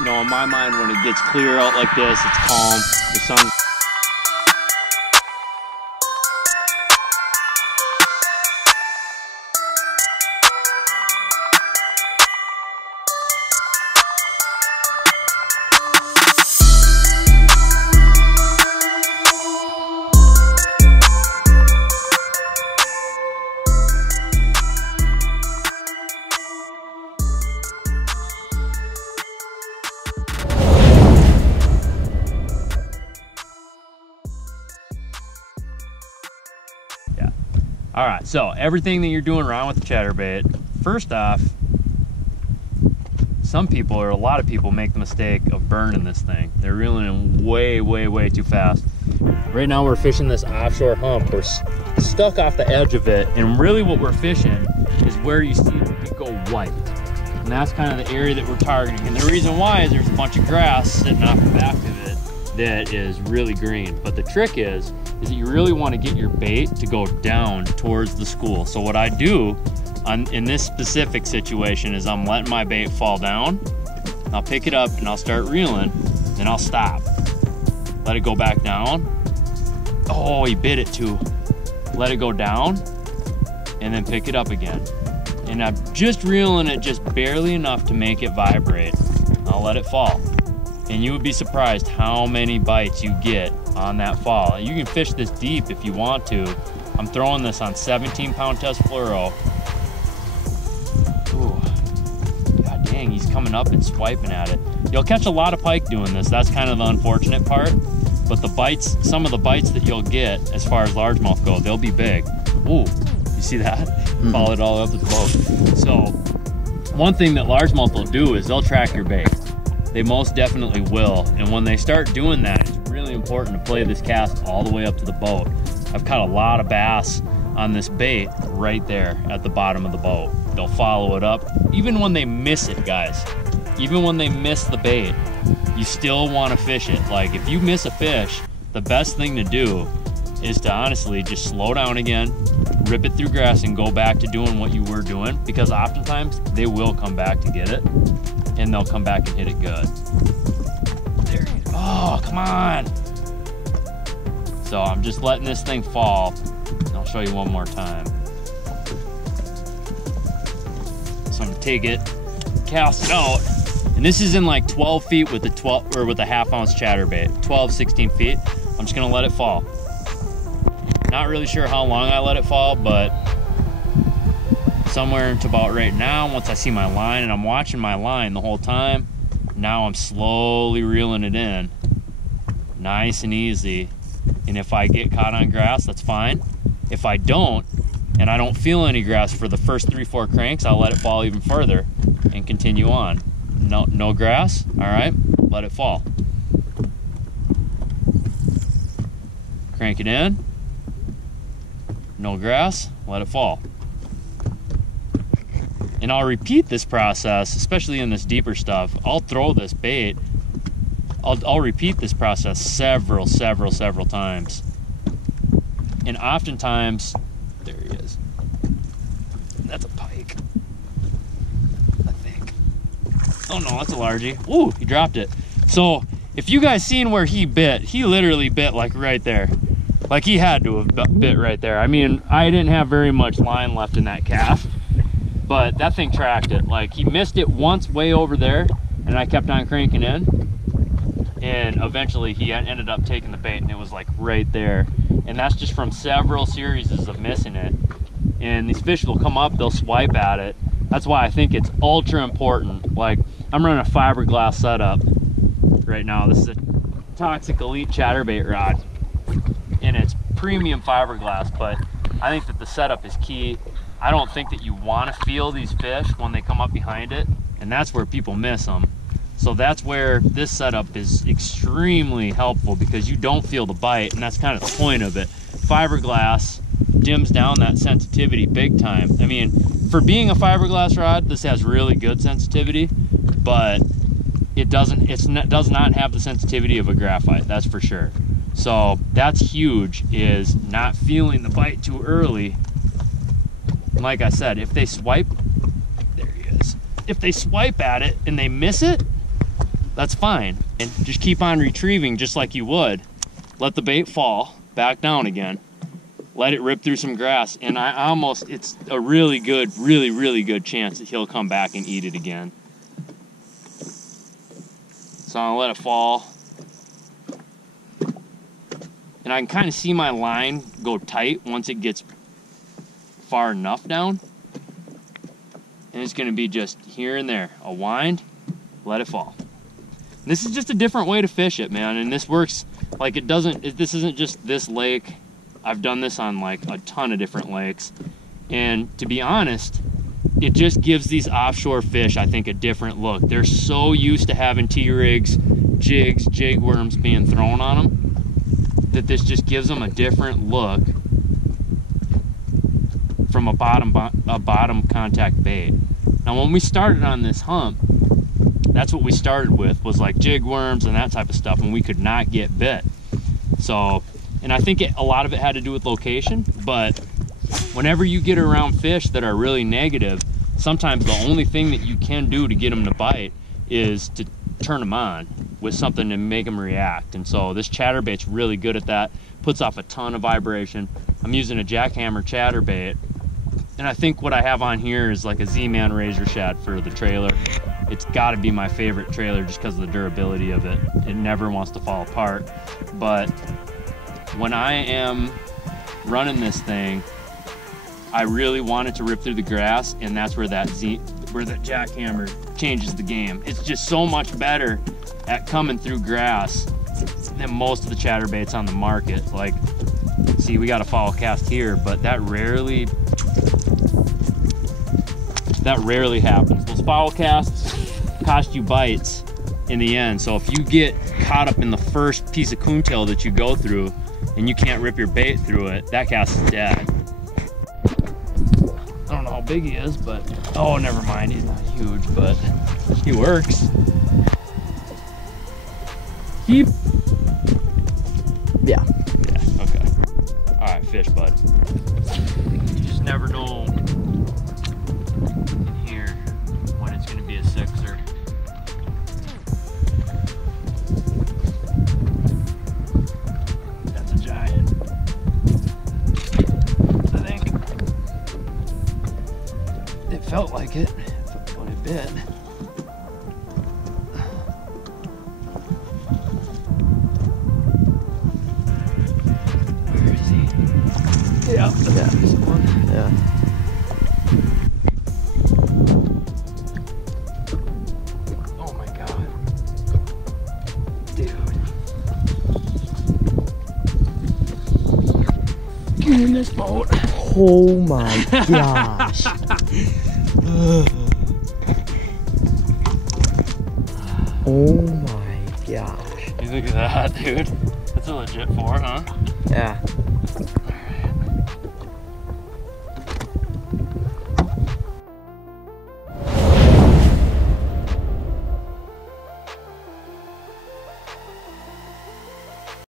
You know, in my mind, when it gets clear out like this, it's calm. The sun. All right, so everything that you're doing wrong with the chatterbait, first off, some people, or a lot of people, make the mistake of burning this thing. They're reeling in way, way, way too fast. Right now we're fishing this offshore hump. We're stuck off the edge of it, and really what we're fishing is where you see it go white. And that's kind of the area that we're targeting. And the reason why is there's a bunch of grass sitting off the back of it that is really green. But the trick is that you really want to get your bait to go down towards the school. So what I do in this specific situation is I'm letting my bait fall down. I'll pick it up and I'll start reeling, then I'll stop. Let it go back down. Oh, he bit it too. Let it go down and then pick it up again. And I'm just reeling it just barely enough to make it vibrate. I'll let it fall. And you would be surprised how many bites you get on that fall. You can fish this deep if you want to. I'm throwing this on 17-pound test fluoro. Ooh, god dang, he's coming up and swiping at it. You'll catch a lot of pike doing this. That's kind of the unfortunate part. But the bites, some of the bites that you'll get as far as largemouth go, they'll be big. Ooh, you see that? Follow it all up with the boat. So one thing that largemouth will do is they'll track your bait. They most definitely will. And when they start doing that, it's really important to play this cast all the way up to the boat. I've caught a lot of bass on this bait right there at the bottom of the boat. They'll follow it up. Even when they miss it, guys, even when they miss the bait, you still want to fish it. Like if you miss a fish, the best thing to do is to honestly just slow down again, rip it through grass and go back to doing what you were doing, because oftentimes they will come back to get it. And they'll come back and hit it good. There you go. Oh, come on. So I'm just letting this thing fall. I'll show you one more time. So I'm gonna take it, cast it out, and this is in like 12 feet with a half-ounce chatterbait. 12, 16 feet. I'm just gonna let it fall. Not really sure how long I let it fall, but somewhere into about right now, once I see my line, and I'm watching my line the whole time, now I'm slowly reeling it in, nice and easy. And if I get caught on grass, that's fine. If I don't, and I don't feel any grass for the first 3-4 cranks, I'll let it fall even further and continue on. No grass, all right, let it fall. Crank it in, no grass, let it fall. And I'll repeat this process, especially in this deeper stuff. I'll throw this bait. I'll repeat this process several times. And oftentimes, there he is. That's a pike, I think. Oh no, that's a largie. Ooh, he dropped it. So if you guys seen where he bit, he literally bit like right there. Like he had to have bit right there. I mean, I didn't have very much line left in that calf, but that thing tracked it. Like he missed it once way over there, and I kept on cranking in, and eventually he ended up taking the bait, and it was like right there. And that's just from several series of missing it. And these fish will come up, they'll swipe at it. That's why I think it's ultra important. Like I'm running a fiberglass setup right now. This is a Toxic Elite chatterbait rod, and it's premium fiberglass, but I think that the setup is key. I don't think that you want to feel these fish when they come up behind it, and that's where people miss them. So that's where this setup is extremely helpful, because you don't feel the bite, and that's kind of the point of it. Fiberglass dims down that sensitivity big time. I mean, for being a fiberglass rod, this has really good sensitivity, but it does not have the sensitivity of a graphite, that's for sure. So that's huge, is not feeling the bite too early. Like I said, if they swipe, there he is. If they swipe at it and they miss it, that's fine. And just keep on retrieving just like you would. Let the bait fall back down again. Let it rip through some grass, and it's a really good chance that he'll come back and eat it again. So I'll let it fall. And I can kind of see my line go tight once it gets far enough down. And it's gonna be just here and there, a wind, let it fall. This is just a different way to fish it, man, and this works like this isn't just this lake. I've done this on like a ton of different lakes, and to be honest, it just gives these offshore fish, I think, a different look. They're so used to having T-rigs, jigs, jig worms being thrown on them that this just gives them a different look from a bottom contact bait. Now, when we started on this hump, that's what we started with, was like jig worms and that type of stuff, and we could not get bit. So, and I think a lot of it had to do with location, but whenever you get around fish that are really negative, sometimes the only thing that you can do to get them to bite is to turn them on with something to make them react. And so this chatterbait's really good at that, puts off a ton of vibration. I'm using a jackhammer chatterbait, and I think what I have on here is like a Z-Man razor shad for the trailer. It's got to be my favorite trailer just because of the durability of it. It never wants to fall apart. But when I am running this thing, I really want it to rip through the grass, and that's where that jackhammer changes the game. It's just so much better at coming through grass than most of the chatterbaits on the market. Like, see, we got a foul cast here, but that rarely happens. Those foul casts cost you bites in the end. So if you get caught up in the first piece of coontail that you go through and you can't rip your bait through it, that cast is dead. I don't know how big he is, but oh, never mind, he's not huge, but he works. Yeah, okay. All right, fish, bud. You just never know in here when it's gonna be a sixer. That's a giant, I think. It felt like it when it bit. Yeah, that's the one. Yeah. Oh my god. Dude. Get in this boat. Oh my gosh. Oh my gosh. Hey, look at that, dude. That's a legit 4, huh? Yeah.